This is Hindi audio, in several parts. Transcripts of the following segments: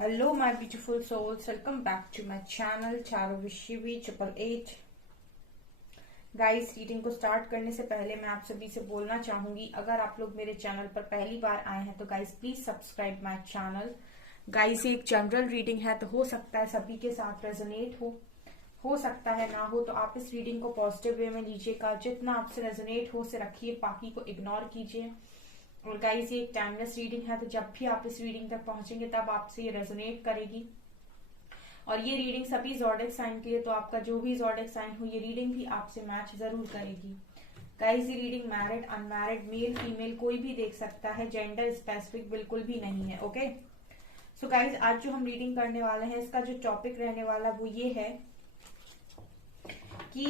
Hello, my beautiful souls. Welcome back to my channel Charuvishivi 888. Guys, reading को स्टार्ट करने से पहले मैं आप सभी से बोलना चाहूंगी, अगर आप लोग मेरे चैनल पर पहली बार आए हैं तो guys please subscribe my channel. Guys, ये एक जनरल रीडिंग है तो हो सकता है सभी के साथ रेजोनेट हो सकता है ना हो, तो आप इस रीडिंग को पॉजिटिव वे में लीजिएगा। जितना आपसे रेजोनेट हो से रखिए, बाकी को इग्नोर कीजिए। और गाइस, ये एक टाइमलेस रीडिंग है तो जब भी आप इस रीडिंग तक पहुंचेंगे तब आपसे ये रेजोनेट करेगी। और ये रीडिंग सभी ज़ोडिएक साइन के लिए, तो आपका जो भी ज़ोडिएक साइन हो ये रीडिंग भी आपसे मैच जरूर करेगी। गाइस, ये reading married unmarried male female कोई भी देख सकता है, जेंडर स्पेसिफिक बिल्कुल भी नहीं है। ओके, सो गाइस, आज जो हम रीडिंग करने वाले हैं इसका जो टॉपिक रहने वाला वो ये है कि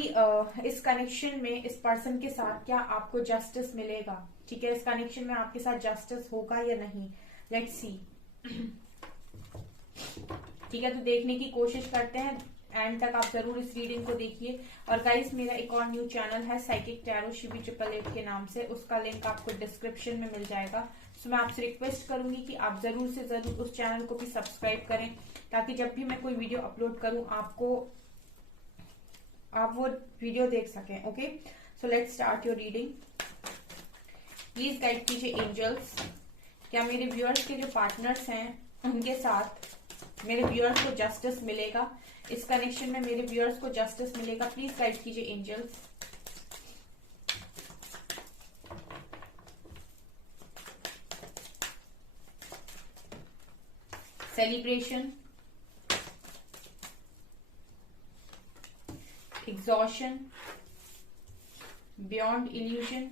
इस कनेक्शन में इस पर्सन के साथ क्या आपको जस्टिस मिलेगा। ठीक है, इस कनेक्शन में आपके साथ जस्टिस होगा या नहीं, लेट्स सी। ठीक है, तो देखने की कोशिश करते हैं, एंड तक आप जरूर इस रीडिंग को देखिए। और गाइस, मेरा एक और न्यू चैनल है साइकिक टैरो शिवी 888 के नाम से, उसका लिंक आपको डिस्क्रिप्शन में मिल जाएगा। सो मैं आपसे रिक्वेस्ट करूंगी कि आप जरूर से जरूर उस चैनल को भी सब्सक्राइब करें, ताकि जब भी मैं कोई वीडियो अपलोड करूं आप वो वीडियो देख सकें। Okay, so let's start your reading. Please guide कीजिए एंजल्स, क्या मेरे व्यूअर्स के जो पार्टनर्स हैं उनके साथ मेरे व्यूअर्स को जस्टिस मिलेगा, इस कनेक्शन में मेरे व्यूअर्स को जस्टिस मिलेगा। प्लीज गाइड कीजिए angels. Celebration, exhaustion, beyond illusion,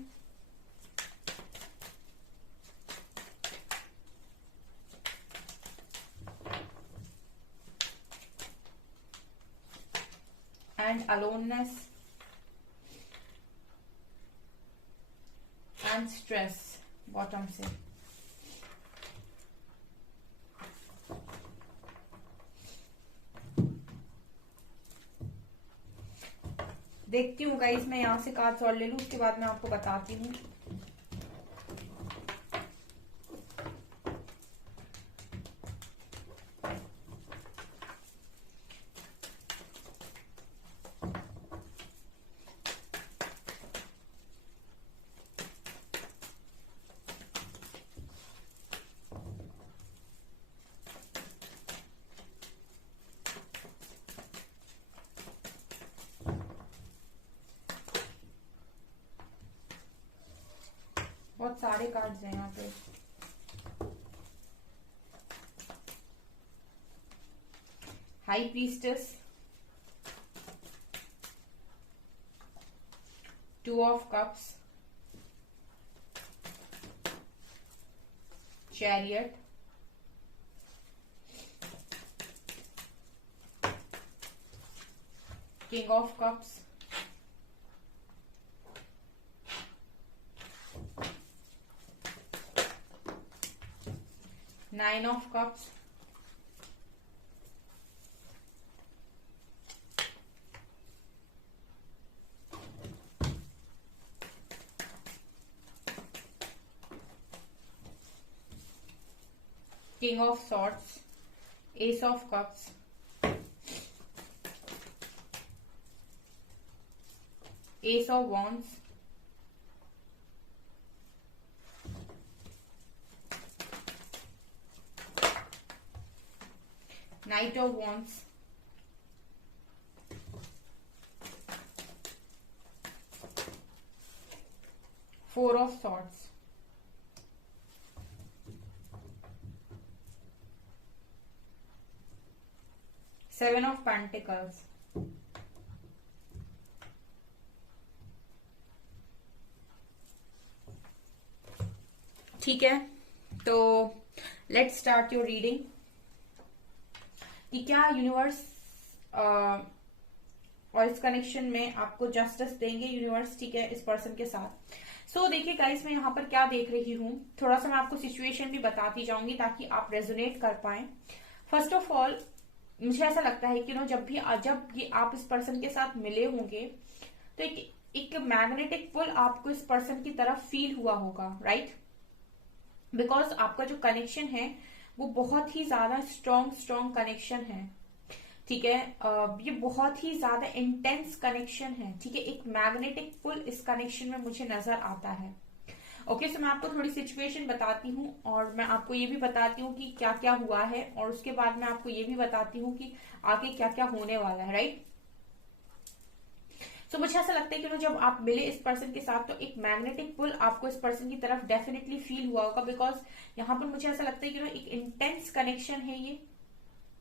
and aloneness and stress bottom से। देखती हूँ गाइस, मैं यहाँ से कार्ड्स और ले लूँ, उसके बाद मैं आपको बताती हूँ। बहुत सारे कार्ड्स हैं यहाँ पे। High priestess, two of cups, chariot, king of cups, nine of cups, king of swords, S of cups, S of wands, night of wands, four of swords, seven of pentacles. ठीक है, तो लेट्स स्टार्ट योर रीडिंग कि क्या यूनिवर्स और इस कनेक्शन में आपको जस्टिस देंगे यूनिवर्स। ठीक है, इस पर्सन के साथ। सो देखिए गाइस, मैं यहाँ पर क्या देख रही हूँ, थोड़ा सा मैं आपको सिचुएशन भी बताती जाऊंगी ताकि आप रेजोनेट कर पाए। फर्स्ट ऑफ ऑल, मुझे ऐसा लगता है कि जब ये आप इस पर्सन के साथ मिले होंगे तो एक मैग्नेटिक पुल आपको इस पर्सन की तरफ फील हुआ होगा, राइट? बिकॉज आपका जो कनेक्शन है वो बहुत ही ज्यादा स्ट्रॉन्ग स्ट्रॉन्ग कनेक्शन है, ठीक है। ये बहुत ही ज्यादा इंटेंस कनेक्शन है, ठीक है। एक मैग्नेटिक पुल इस कनेक्शन में मुझे नजर आता है। ओके, सो मैं आपको थोड़ी सिचुएशन बताती हूँ और मैं आपको ये भी बताती हूँ कि क्या क्या हुआ है, और उसके बाद मैं आपको ये भी बताती हूँ कि आगे क्या क्या होने वाला है, राइट। सो मुझे ऐसा लगता है कि जब आप मिले इस पर्सन के साथ तो एक मैग्नेटिक पुल आपको इस पर्सन की तरफ डेफिनेटली फील हुआ होगा, बिकॉज यहाँ पर मुझे ऐसा लगता है कि एक इंटेंस कनेक्शन है ये,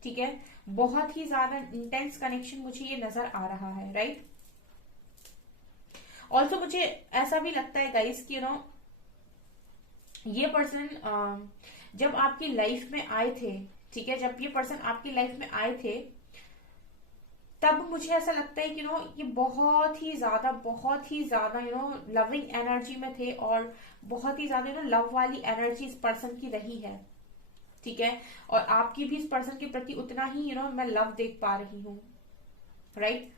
ठीक है। बहुत ही ज्यादा इंटेंस कनेक्शन मुझे ये नजर आ रहा है, राइट। ऑल्सो मुझे ऐसा भी लगता है गाइस कि ये पर्सन जब आपकी लाइफ में आए थे, ठीक है, जब ये पर्सन आपकी लाइफ में आए थे तब मुझे ऐसा लगता है कि ये बहुत ही ज्यादा लविंग एनर्जी में थे, और बहुत ही ज्यादा लव वाली एनर्जी इस पर्सन की रही है, ठीक है। और आपकी भी इस पर्सन के प्रति उतना ही मैं लव देख पा रही हूँ, राइट।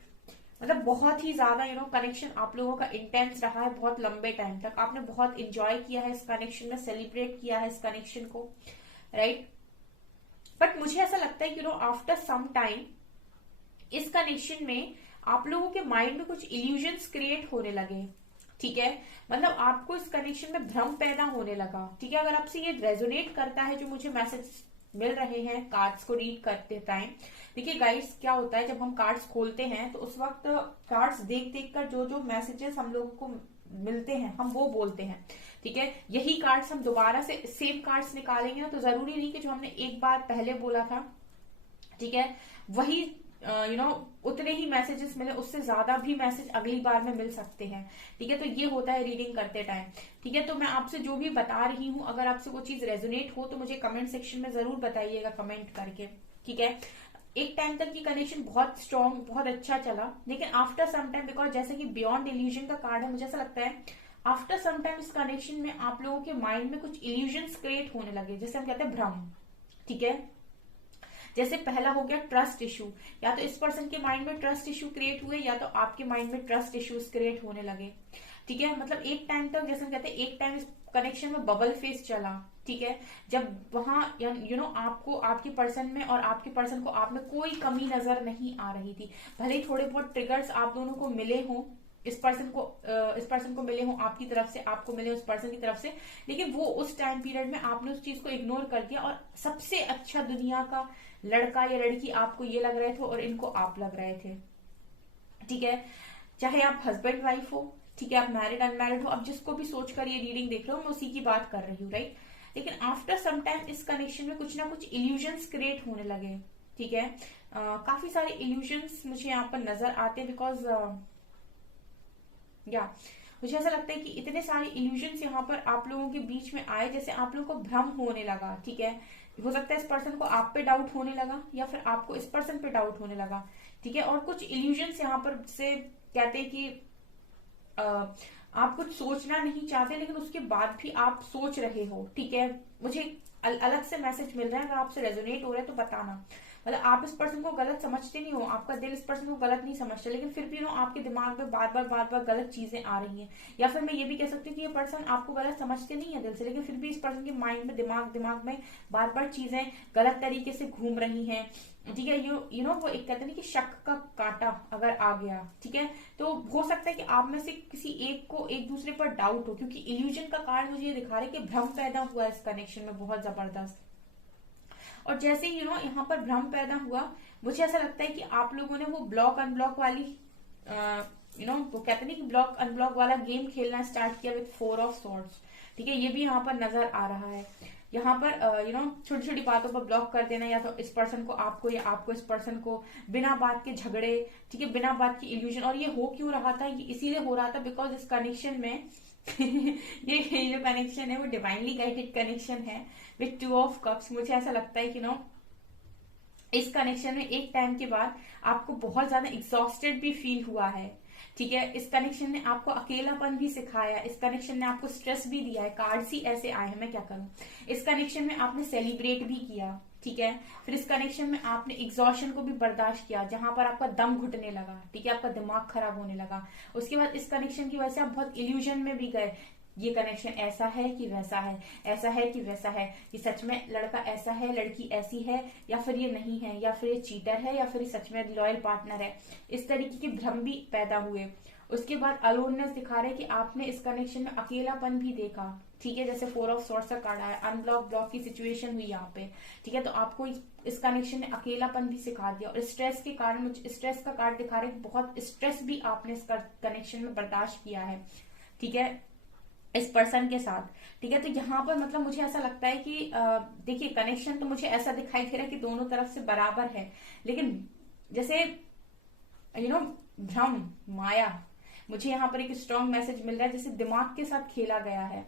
मतलब बहुत ही ज्यादा कनेक्शन आप लोगों का इंटेंस रहा है, बहुत लंबे टाइम तक आपने बहुत इंजॉय किया है इस कनेक्शन में, सेलिब्रेट किया है इस कनेक्शन को, राइट। बट मुझे ऐसा लगता है कि आफ्टर सम टाइम इस कनेक्शन में आप लोगों के माइंड में कुछ इल्यूजन्स क्रिएट होने लगे, ठीक है। मतलब आपको इस कनेक्शन में भ्रम पैदा होने लगा, ठीक है। अगर आपसे ये रेजोनेट करता है जो मुझे मैसेज मिल रहे हैं कार्ड्स को रीड करते टाइम, देखिए गाइस क्या होता है जब हम कार्ड्स खोलते हैं तो उस वक्त कार्ड्स देख देख कर जो जो मैसेजेस हम लोगों को मिलते हैं हम वो बोलते हैं, ठीक है। यही कार्ड्स हम दोबारा से सेम कार्ड्स निकालेंगे ना तो जरूरी नहीं कि जो हमने एक बार पहले बोला था, ठीक है, वही उतने ही मैसेजेस मिले, उससे ज्यादा भी मैसेज अगली बार में मिल सकते हैं, ठीक है। तो ये होता है रीडिंग करते टाइम, ठीक है। तो मैं आपसे जो भी बता रही हूँ अगर आपसे वो चीज रेजोनेट हो तो मुझे कमेंट सेक्शन में जरूर बताइएगा कमेंट करके, ठीक है। एक टाइम तक की कनेक्शन बहुत स्ट्रॉन्ग बहुत अच्छा चला, लेकिन आफ्टर सम टाइम, बिकॉज जैसे कि बियॉन्ड इल्यूजन का कार्ड है, मुझे ऐसा लगता है आफ्टर सम टाइम इस कनेक्शन में आप लोगों के माइंड में कुछ इल्यूजन्स क्रिएट होने लगे, जैसे हम कहते हैं भ्रम, ठीक है। जैसे पहला हो गया ट्रस्ट इशू, या तो इस पर्सन के माइंड में ट्रस्ट इशू क्रिएट हुए या तो आपके माइंड में ट्रस्ट इश्यूज क्रिएट होने लगे, ठीक है। मतलब एक टाइम तक जैसे हम कहते हैं एक टाइम इस कनेक्शन में बबल फेस चला, ठीक है, जब वहां आपको आपके पर्सन में और आपके पर्सन को आप में कोई कमी नजर नहीं आ रही थी। भले ही थोड़े बहुत ट्रिगर्स आप दोनों को मिले हों, इस पर्सन को मिले हों आपकी तरफ से, आपको मिले उस पर्सन की तरफ से, लेकिन वो उस टाइम पीरियड में आपने उस चीज को इग्नोर कर दिया और सबसे अच्छा दुनिया का लड़का या लड़की आपको ये लग रहे थे और इनको आप लग रहे थे, ठीक है। चाहे आप हस्बैंड वाइफ हो, ठीक है, आप मैरिड अनमैरिड हो, अब जिसको भी सोचकर ये रीडिंग देख रहे हो मैं उसी की बात कर रही हूँ, राइट। लेकिन आफ्टर सम टाइम इस कनेक्शन में कुछ ना कुछ इल्यूजन्स क्रिएट होने लगे, ठीक है। काफी सारे इल्यूजन्स मुझे यहाँ पर नजर आते हैं, बिकॉज मुझे ऐसा लगता है कि इतने सारे इल्यूजन्स यहाँ पर आप लोगों के बीच में आए, जैसे आप लोगों को भ्रम होने लगा, ठीक है। हो सकता है इस पर्सन को आप पे डाउट होने लगा या फिर आपको इस पर्सन पे डाउट होने लगा, ठीक है। और कुछ इल्यूजन्स यहाँ पर से कहते हैं कि आप कुछ सोचना नहीं चाहते लेकिन उसके बाद भी आप सोच रहे हो, ठीक है। मुझे अलग से मैसेज मिल रहा है, अगर आपसे रेजोनेट हो रहा है तो बताना। मतलब आप इस पर्सन को गलत समझते नहीं हो, आपका दिल इस पर्सन को गलत नहीं समझता, लेकिन फिर भी आपके दिमाग में बार बार गलत चीजें आ रही हैं। या फिर मैं ये भी कह सकती हूँ कि ये पर्सन आपको गलत समझते नहीं है दिल से, लेकिन फिर भी इस पर्सन के माइंड में दिमाग में बार बार चीजें गलत तरीके से घूम रही हैं, ठीक है। वो एक कहते हैं कि शक का कांटा अगर आ गया, ठीक है, तो हो सकता है कि आप में से किसी एक को एक दूसरे पर डाउट हो, क्योंकि इल्यूजन का कार्ड मुझे ये दिखा रहा है कि भ्रम पैदा हुआ है इस कनेक्शन में बहुत जबरदस्त। और जैसे ही यहाँ पर भ्रम पैदा हुआ, मुझे ऐसा लगता है कि आप लोगों ने वो ब्लॉक अनब्लॉक वाली वो कहते हैं कि ब्लॉक अनब्लॉक वाला गेम खेलना स्टार्ट किया विद 4 ऑफ सॉर्ड्स, ठीक है। ये भी यहाँ पर नजर आ रहा है। यहाँ पर छोटी छोटी बातों पर ब्लॉक कर देना, या तो इस पर्सन को आपको या आपको इस पर्सन को, बिना बात के झगड़े, ठीक है, बिना बात की इल्यूजन। और ये हो क्यों रहा था, ये इसीलिए हो रहा था बिकॉज इस कनेक्शन में ये जो कनेक्शन है वो डिवाइनली गाइडेड कनेक्शन है विथ 2 ऑफ कप्स। मुझे ऐसा लगता है कि इस कनेक्शन में एक टाइम के बाद आपको बहुत ज्यादा एग्जॉस्टेड भी फील हुआ है, ठीक है। इस कनेक्शन ने आपको अकेलापन भी सिखाया, इस कनेक्शन ने आपको स्ट्रेस भी दिया है, कार्ड्स ही ऐसे आए हैं, मैं क्या करूं। इस कनेक्शन में आपने सेलिब्रेट भी किया, ठीक है। फिर इस कनेक्शन में आपने एग्जॉशन को भी बर्दाश्त किया, जहां पर आपका दम घुटने लगा, ठीक है, आपका दिमाग खराब होने लगा। उसके बाद इस कनेक्शन की वजह से आप बहुत इल्यूजन में भी गए, ये कनेक्शन ऐसा है कि वैसा है, ऐसा है कि वैसा है, ये सच में लड़का ऐसा है, लड़की ऐसी है, या फिर ये नहीं है, या फिर ये चीटर है, या फिर ये सच में लॉयल पार्टनर है। इस तरीके के भ्रम भी पैदा हुए। उसके बाद अलोननेस दिखा रहे कि आपने इस कनेक्शन में अकेलापन भी देखा, ठीक है। जैसे 4 ऑफ सॉर्ड्स का कार्ड आया, अनब्लॉक ब्लॉक की सिचुएशन हुई यहाँ पे, ठीक है। तो आपको इस कनेक्शन ने अकेलापन भी सिखा दिया, और स्ट्रेस के कारण मुझे स्ट्रेस का कार्ड दिखा रहे बहुत स्ट्रेस भी आपने इस कनेक्शन में बर्दाश्त किया है, ठीक है, इस पर्सन के साथ, ठीक है। तो यहाँ पर मतलब मुझे ऐसा लगता है कि देखिए कनेक्शन तो मुझे ऐसा दिखाई दे रहा है कि दोनों तरफ से बराबर है, लेकिन जैसे भ्रम, माया, मुझे यहाँ पर एक स्ट्रॉन्ग मैसेज मिल रहा है जैसे दिमाग के साथ खेला गया है,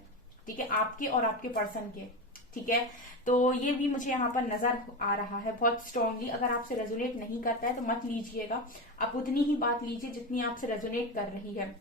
ठीक है, आपके और आपके पर्सन के, ठीक है। तो ये भी मुझे यहाँ पर नजर आ रहा है बहुत स्ट्रांगली। अगर आपसे रेजोनेट नहीं करता है तो मत लीजिएगा, आप उतनी ही बात लीजिए जितनी आपसे रेजोनेट कर रही है।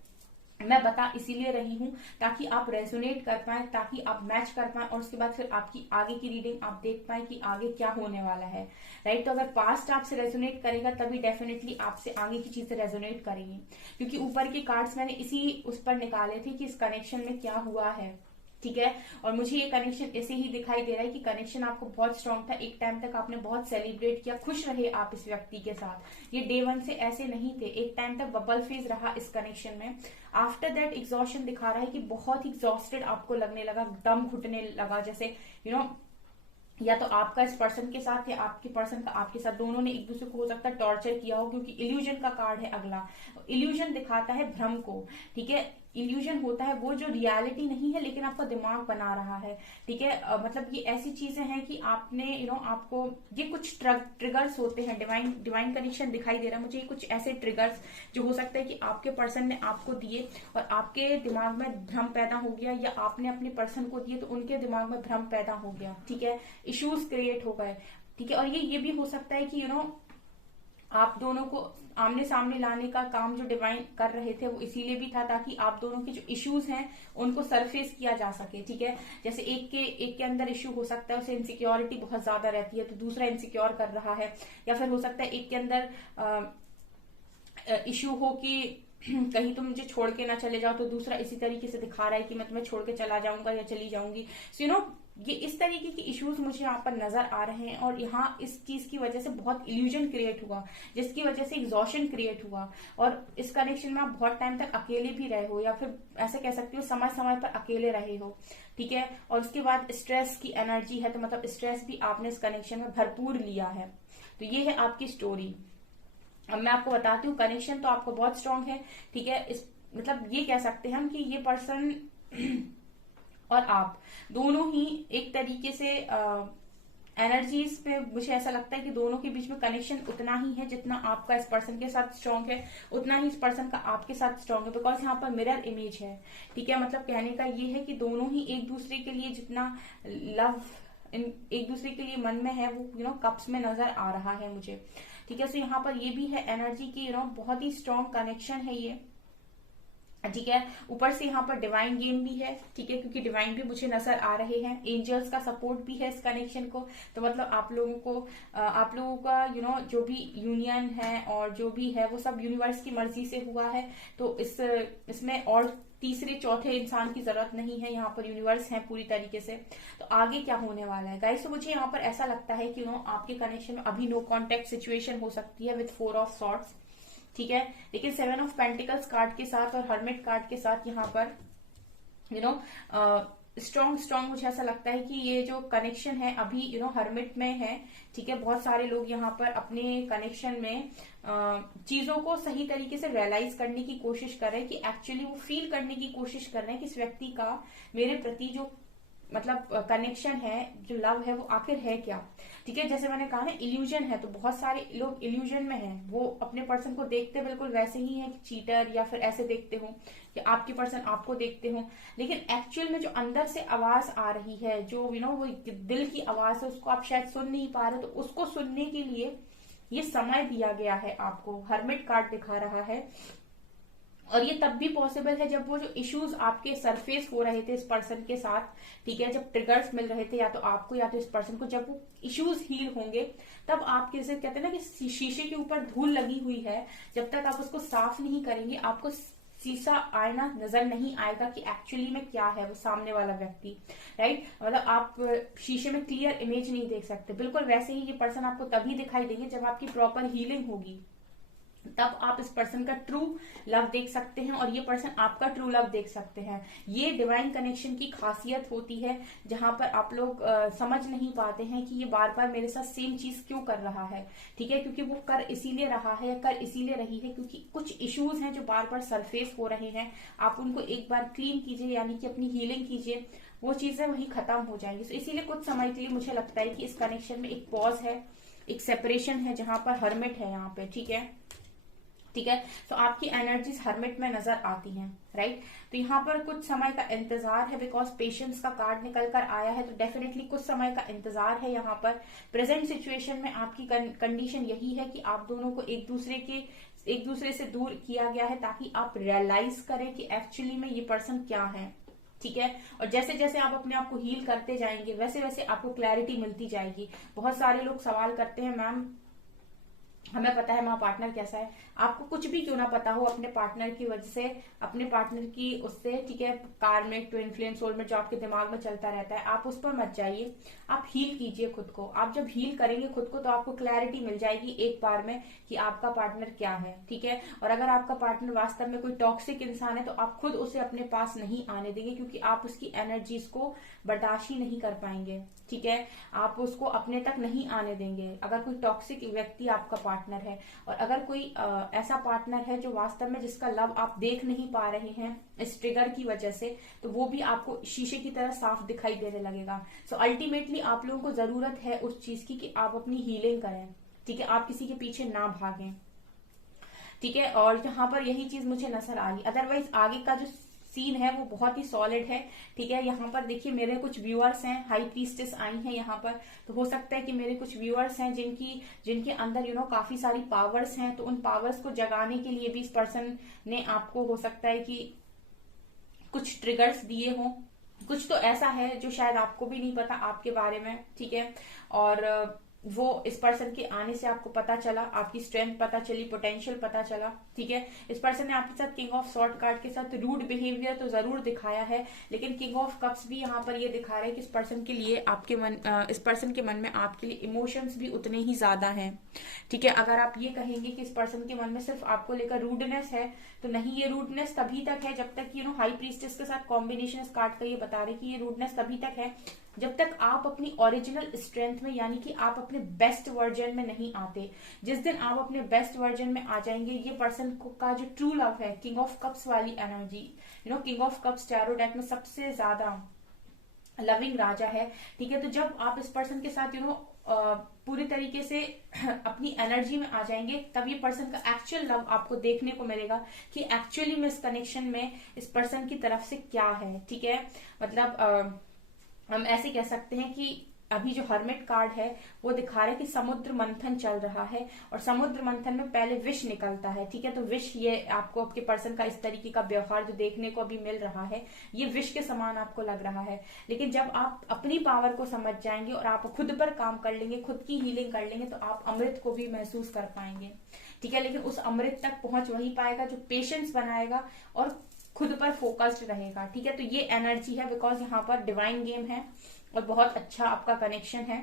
मैं बता इसीलिए रही हूं ताकि आप रेजोनेट कर पाए, ताकि आप मैच कर पाए, और उसके बाद फिर आपकी आगे की रीडिंग आप देख पाए कि आगे क्या होने वाला है, राइट। तो अगर पास्ट आपसे रेजोनेट करेगा तभी डेफिनेटली आपसे आगे की चीजें रेजोनेट करेंगी, क्योंकि ऊपर के कार्ड्स मैंने इसी उस पर निकाले थे कि इस कनेक्शन में क्या हुआ है, ठीक है। और मुझे ये कनेक्शन ऐसे ही दिखाई दे रहा है कि कनेक्शन आपको बहुत स्ट्रांग था, एक टाइम तक आपने बहुत सेलिब्रेट किया, खुश रहे आप इस व्यक्ति के साथ। ये डे 1 से ऐसे नहीं थे, एक टाइम तक बबल फेज रहा इस कनेक्शन में। आफ्टर दैट एग्जॉशन दिखा रहा है कि बहुत एग्जॉस्टेड आपको लगने लगा, दम घुटने लगा, जैसे या तो आपका इस पर्सन के साथ या आपके पर्सन का आपके साथ, दोनों ने एक दूसरे को हो सकता है टॉर्चर किया हो, क्योंकि इल्यूजन का कार्ड है अगला। इल्यूजन दिखाता है भ्रम को, ठीक है। इल्यूजन होता है वो जो रियलिटी नहीं है लेकिन आपका दिमाग बना रहा है, ठीक है। मतलब ये ऐसी चीजें हैं कि आपने आपको ये कुछ ट्रिगर्स होते हैं, डिवाइन कनेक्शन दिखाई दे रहा है मुझे, ये कुछ ऐसे ट्रिगर्स जो हो सकता है कि आपके पर्सन ने आपको दिए और आपके दिमाग में भ्रम पैदा हो गया, या आपने अपने पर्सन को दिए तो उनके दिमाग में भ्रम पैदा हो गया, ठीक है, इश्यूज क्रिएट हो गए, ठीक है। और ये भी हो सकता है कि आप दोनों को आमने सामने लाने का काम जो डिवाइन कर रहे थे वो इसीलिए भी था ताकि आप दोनों के जो इश्यूज हैं उनको सरफेस किया जा सके, ठीक है। जैसे एक के अंदर इश्यू हो सकता है, उसे इनसिक्योरिटी बहुत ज्यादा रहती है तो दूसरा इनसिक्योर कर रहा है, या फिर हो सकता है एक के अंदर इश्यू हो कि कहीं तुम मुझे छोड़ के ना चले जाओ, तो दूसरा इसी तरीके से दिखा रहा है कि मैं तुम्हें छोड़ के चला जाऊंगा या चली जाऊंगी। सो ये इस तरीके की इश्यूज मुझे यहाँ पर नजर आ रहे हैं, और यहाँ इस चीज की वजह से बहुत इल्यूजन क्रिएट हुआ, जिसकी वजह से एग्जॉशन क्रिएट हुआ, और इस कनेक्शन में आप बहुत टाइम तक अकेले भी रहे हो, या फिर ऐसे कह सकते हो समय समय पर अकेले रहे हो, ठीक है। और उसके बाद स्ट्रेस की एनर्जी है, तो मतलब स्ट्रेस भी आपने इस कनेक्शन में भरपूर लिया है। तो ये है आपकी स्टोरी। अब मैं आपको बताती हूँ, कनेक्शन तो आपको बहुत स्ट्रांग है, ठीक है। इस मतलब ये कह सकते हैं हम कि ये पर्सन और आप दोनों ही एक तरीके से एनर्जीज पे मुझे ऐसा लगता है कि दोनों के बीच में कनेक्शन उतना ही है जितना आपका इस पर्सन के साथ स्ट्रांग है, उतना ही इस पर्सन का आपके साथ स्ट्रांग है, बिकॉज यहाँ पर मिरर इमेज है, ठीक है। मतलब कहने का ये है कि दोनों ही एक दूसरे के लिए जितना लव एक दूसरे के लिए मन में है वो कप्स में नजर आ रहा है मुझे, ठीक है। सो यहाँ पर ये भी है एनर्जी की बहुत ही स्ट्रांग कनेक्शन है ये, ठीक है। ऊपर से यहाँ पर डिवाइन गेम भी है, ठीक है, क्योंकि डिवाइन भी मुझे नजर आ रहे हैं, एंजल्स का सपोर्ट भी है इस कनेक्शन को। तो मतलब आप लोगों का जो भी यूनियन है और जो भी है वो सब यूनिवर्स की मर्जी से हुआ है। तो इसमें और तीसरे चौथे इंसान की जरूरत नहीं है, यहाँ पर यूनिवर्स है पूरी तरीके से। तो आगे क्या होने वाला है गाइस, तो मुझे यहाँ पर ऐसा लगता है कि आपके कनेक्शन में अभी नो कॉन्टेक्ट सिचुएशन हो सकती है विथ 4 ऑफ सॉर्ड्स, ठीक है। लेकिन 7 ऑफ पेंटिकल्स कार्ड के साथ और हर्मिट कार्ड के साथ यहाँ पर स्ट्रॉन्ग मुझे ऐसा लगता है कि ये जो कनेक्शन है अभी हर्मिट में है, ठीक है। बहुत सारे लोग यहाँ पर अपने कनेक्शन में चीजों को सही तरीके से रियलाइज करने की कोशिश कर रहे हैं, कि एक्चुअली वो फील करने की कोशिश कर रहे हैं कि इस व्यक्ति का मेरे प्रति जो मतलब कनेक्शन है, जो लव है वो आखिर है क्या, ठीक है। जैसे मैंने कहा ना इल्यूजन है, तो बहुत सारे लोग इल्यूजन में हैं, वो अपने पर्सन को देखते बिल्कुल वैसे ही है कि चीटर, या फिर ऐसे देखते हो कि आपके पर्सन आपको देखते हो, लेकिन एक्चुअल में जो अंदर से आवाज आ रही है, जो वो दिल की आवाज है, उसको आप शायद सुन नहीं पा रहे, तो उसको सुनने के लिए ये समय दिया गया है आपको। हर्मिट कार्ड दिखा रहा है, और ये तब भी पॉसिबल है जब वो जो इश्यूज आपके सरफेस हो रहे थे इस पर्सन के साथ, ठीक है, जब ट्रिगर्स मिल रहे थे या तो आपको या तो इस पर्सन को, जब वो इश्यूज हील होंगे तब आप जैसे कहते हैं ना कि शीशे के ऊपर धूल लगी हुई है, जब तक आप उसको साफ नहीं करेंगे आपको शीशा आईना नजर नहीं आएगा कि एक्चुअली में क्या है वो सामने वाला व्यक्ति, राइट। मतलब आप शीशे में क्लियर इमेज नहीं देख सकते। बिल्कुल वैसे ही ये पर्सन आपको तभी दिखाई देंगे जब आपकी प्रॉपर हीलिंग होगी, तब आप इस पर्सन का ट्रू लव देख सकते हैं और ये पर्सन आपका ट्रू लव देख सकते हैं। ये डिवाइन कनेक्शन की खासियत होती है, जहां पर आप लोग समझ नहीं पाते हैं कि ये बार बार मेरे साथ सेम चीज क्यों कर रहा है, ठीक है। क्योंकि वो कर इसीलिए रहा है या कर इसीलिए रही है क्योंकि कुछ इश्यूज हैं जो बार बार सरफेस हो रहे हैं। आप उनको एक बार क्लीन कीजिए, यानी कि अपनी हीलिंग कीजिए, वो चीजें वही खत्म हो जाएंगी। तो इसीलिए कुछ समय के लिए मुझे लगता है कि इस कनेक्शन में एक पॉज है, एक सेपरेशन है, जहां पर हर्मिट है यहाँ पे, ठीक है, ठीक है। तो आपकी एनर्जीज हर्मिट में नजर आती हैं, राइट। तो यहाँ पर कुछ समय का इंतजार है, बिकॉज पेशेंस का कार्ड निकल कर आया है, तो डेफिनेटली कुछ समय का इंतजार है। यहाँ पर प्रेजेंट सिचुएशन में आपकी कंडीशन यही है कि आप दोनों को एक दूसरे से दूर किया गया है, ताकि आप रियलाइज करें कि एक्चुअली में ये पर्सन क्या है, ठीक है। और जैसे जैसे आप अपने आप को हील करते जाएंगे, वैसे वैसे आपको क्लैरिटी मिलती जाएगी। बहुत सारे लोग सवाल करते हैं, मैम हमें पता है हमारा पार्टनर कैसा है। आपको कुछ भी क्यों ना पता हो, अपने पार्टनर की वजह से, अपने पार्टनर की उससे, ठीक है, कार्मिक, ट्विन फ्लेम, सोलमेट जो आपके दिमाग में चलता रहता है, आप उस पर मत जाइए। आप हील कीजिए खुद को। आप जब हील करेंगे खुद को तो आपको क्लैरिटी मिल जाएगी एक बार में कि आपका पार्टनर क्या है, ठीक है। और अगर आपका पार्टनर वास्तव में कोई टॉक्सिक इंसान है तो आप खुद उसे अपने पास नहीं आने देंगे, क्योंकि आप उसकी एनर्जीज को बर्दाश्त ही नहीं कर पाएंगे, ठीक है। आप उसको अपने तक नहीं आने देंगे अगर कोई टॉक्सिक व्यक्ति आपका पार्टनर है। और अगर कोई ऐसा पार्टनर है जो वास्तव में जिसका लव आप देख नहीं पा रहे हैं इस ट्रिगर की वजह से, तो वो भी आपको शीशे की तरह साफ दिखाई देने लगेगा। सो अल्टीमेटली आप लोगों को जरूरत है उस चीज की कि आप अपनी हीलिंग करें, ठीक है। आप किसी के पीछे ना भागें, ठीक है। और यहाँ पर यही चीज मुझे नजर आ रही। अदरवाइज आगे का जो सीन है वो बहुत ही सॉलिड है, ठीक है। यहाँ पर देखिए मेरे कुछ व्यूअर्स हैं, हाई प्रीस्टेस आई हैं यहाँ पर, तो हो सकता है कि मेरे कुछ व्यूअर्स हैं जिनके अंदर काफी सारी पावर्स हैं। तो उन पावर्स को जगाने के लिए भी इस पर्सन ने आपको, हो सकता है कि कुछ ट्रिगर्स दिए हों। कुछ तो ऐसा है जो शायद आपको भी नहीं पता आपके बारे में, ठीक है। और वो इस पर्सन के आने से आपको पता चला, आपकी स्ट्रेंथ पता चली, पोटेंशियल पता चला, ठीक है। इस पर्सन ने आपके साथ किंग ऑफ सॉर्ड कार्ड के साथ रूड बिहेवियर तो जरूर दिखाया है, लेकिन किंग ऑफ कप्स भी यहाँ पर ये दिखा रहा है कि इस पर्सन के लिए इस पर्सन के मन में आपके लिए इमोशंस भी उतने ही ज्यादा हैं, ठीक है। अगर आप ये कहेंगे कि इस पर्सन के मन में सिर्फ आपको लेकर रूडनेस है, तो नहीं, ये रूडनेस तभी तक है जब तक हाई प्रीस्टेस के साथ कॉम्बिनेशन इस कार्ड का ये बता रहे कि ये रूडनेस तभी तक है जब तक आप अपनी ओरिजिनल स्ट्रेंथ में, यानी कि आप अपने बेस्ट वर्जन में नहीं आते। जिस दिन आप अपने बेस्ट वर्जन में आ जाएंगे, ये पर्सन का जो ट्रू लव है, किंग ऑफ कप्स वाली energy, king of cups tarot deck में सबसे ज्यादा लविंग राजा है, ठीक है। तो जब आप इस पर्सन के साथ पूरी तरीके से अपनी एनर्जी में आ जाएंगे, तब ये पर्सन का एक्चुअल लव आपको देखने को मिलेगा कि एक्चुअली में इस कनेक्शन में इस पर्सन की तरफ से क्या है, ठीक है। मतलब हम ऐसे कह सकते हैं कि अभी जो हर्मिट कार्ड है वो दिखा रहा है कि समुद्र मंथन चल रहा है, और समुद्र मंथन में पहले विष निकलता है, ठीक है। तो विष, ये आपको आपके पर्सन का इस तरीके का व्यवहार जो देखने को अभी मिल रहा है, ये विष के समान आपको लग रहा है। लेकिन जब आप अपनी पावर को समझ जाएंगे और आप खुद पर काम कर लेंगे, खुद की हीलिंग कर लेंगे, तो आप अमृत को भी महसूस कर पाएंगे, ठीक है। लेकिन उस अमृत तक पहुंच वही पाएगा जो पेशेंस बनाएगा और खुद पर फोकस्ड रहेगा, ठीक है। तो ये एनर्जी है, बिकॉज यहाँ पर डिवाइन गेम है और बहुत अच्छा आपका कनेक्शन है,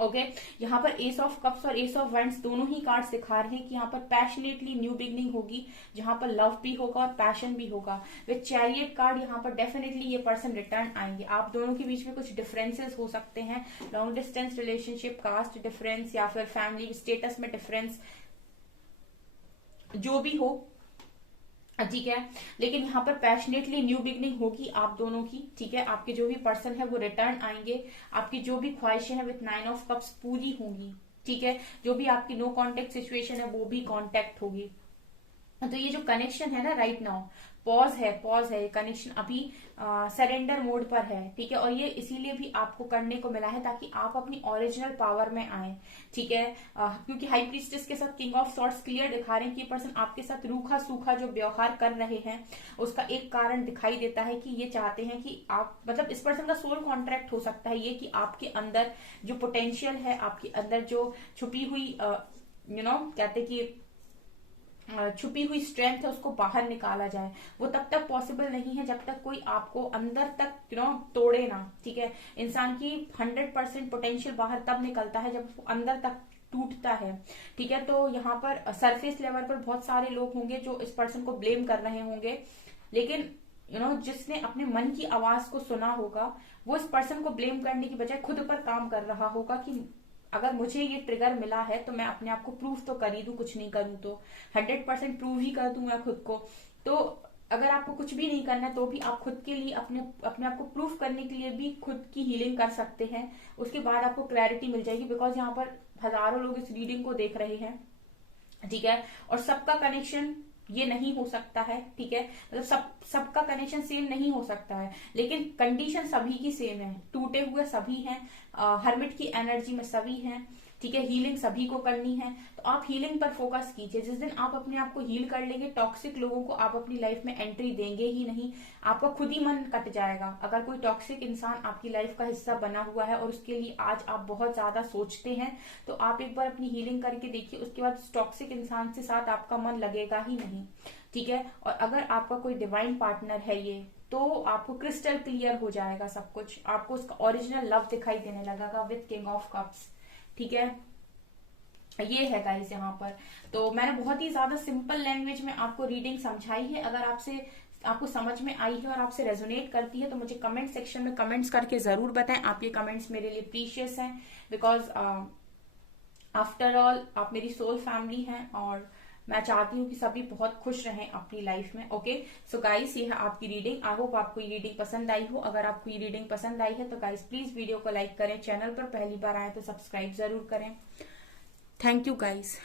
ओके। यहाँ पर एस ऑफ कप्स और एस ऑफ वैंड्स दोनों ही कार्ड्स दिखा रहे हैं कि यहाँ पर पैशनेटली न्यू बिगनिंग होगी, जहां पर लव भी होगा और पैशन भी होगा। विद चैरियट कार्ड यहाँ पर डेफिनेटली ये पर्सन रिटर्न आएंगे। आप दोनों के बीच में कुछ डिफरेंसेस हो सकते हैं, long distance relationship, caste difference, या फिर फैमिली स्टेटस में डिफरेंस, जो भी हो, ठीक है। लेकिन यहाँ पर पैशनेटली न्यू बिगनिंग होगी आप दोनों की, ठीक है। आपके जो भी पर्सन है वो रिटर्न आएंगे, आपकी जो भी ख्वाहिशें हैं विथ 9 ऑफ कप्स पूरी होंगी, ठीक है। जो भी आपकी नो कांटेक्ट सिचुएशन है वो भी कांटेक्ट होगी। तो ये जो कनेक्शन है ना, राइट नाउ पॉज है, ये कनेक्शन अभी सरेंडर मोड पर है, ठीक है। और ये इसीलिए भी आपको करने को मिला है ताकि आप अपनी ओरिजिनल पावर में आए, ठीक है। क्योंकि हाई प्रीस्टेस के साथ किंग ऑफ सॉर्ड्स क्लियर दिखा रहे हैं कि ये पर्सन आपके साथ रूखा सूखा जो व्यवहार कर रहे हैं, उसका एक कारण दिखाई देता है कि ये चाहते हैं कि आप, मतलब इस पर्सन का सोल कॉन्ट्रैक्ट हो सकता है ये, कि आपके अंदर जो पोटेंशियल है, आपके अंदर जो छुपी हुई कहते कि छुपी हुई स्ट्रेंथ है उसको बाहर निकाला जाए। वो तब तक पॉसिबल नहीं है जब तक कोई आपको अंदर तक तोड़े ना, ठीक है। इंसान की 100% पोटेंशियल बाहर तब निकलता है जब वो अंदर तक टूटता है, ठीक है। तो यहाँ पर सरफेस लेवल पर बहुत सारे लोग होंगे जो इस पर्सन को ब्लेम कर रहे होंगे, लेकिन जिसने अपने मन की आवाज को सुना होगा वो इस पर्सन को ब्लेम करने की बजाय खुद पर काम कर रहा होगा कि अगर मुझे ये ट्रिगर मिला है तो मैं अपने आप को प्रूव तो कर ही दूं, कुछ नहीं करूं तो 100% प्रूव ही कर दूं मैं खुद को। तो अगर आपको कुछ भी नहीं करना है तो भी आप खुद के लिए अपने अपने आप को प्रूफ करने के लिए भी खुद की हीलिंग कर सकते हैं। उसके बाद आपको क्लैरिटी मिल जाएगी, बिकॉज यहाँ पर हजारों लोग इस रीडिंग को देख रहे हैं, ठीक है। और सबका कनेक्शन ये नहीं हो सकता है, ठीक है। मतलब सबका कनेक्शन सेम नहीं हो सकता है, लेकिन कंडीशन सभी की सेम है। टूटे हुए सभी हैं, हर्मिट की एनर्जी में सभी हैं, ठीक है। हीलिंग सभी को करनी है, तो आप हीलिंग पर फोकस कीजिए। जिस दिन आप अपने आप को हील कर लेंगे, टॉक्सिक लोगों को आप अपनी लाइफ में एंट्री देंगे ही नहीं। आपका खुद ही मन कट जाएगा अगर कोई टॉक्सिक इंसान आपकी लाइफ का हिस्सा बना हुआ है और उसके लिए आज आप बहुत ज्यादा सोचते हैं, तो आप एक बार अपनी हीलिंग करके देखिए, उसके बाद टॉक्सिक इंसान से साथ आपका मन लगेगा ही नहीं, ठीक है। और अगर आपका कोई डिवाइन पार्टनर है ये, तो आपको क्रिस्टल क्लियर हो जाएगा सब कुछ, आपको उसका ओरिजिनल लव दिखाई देने लगेगा विद किंग ऑफ कप्स, ठीक है। ये है गाइस यहाँ पर। तो मैंने बहुत ही ज्यादा सिंपल लैंग्वेज में आपको रीडिंग समझाई है। अगर आपको समझ में आई है और आपसे रेजोनेट करती है तो मुझे कमेंट सेक्शन में कमेंट्स करके जरूर बताएं। आपके कमेंट्स मेरे लिए प्रीशियस हैं, बिकॉज आफ्टर ऑल आप मेरी सोल फैमिली हैं और मैं चाहती हूँ कि सभी बहुत खुश रहें अपनी लाइफ में। ओके, सो गाइस ये है आपकी रीडिंग। आई होप आपको ये रीडिंग पसंद आई हो। अगर आपको ये रीडिंग पसंद आई है तो गाइस प्लीज वीडियो को लाइक करें, चैनल पर पहली बार आए तो सब्सक्राइब जरूर करें। Thank you guys.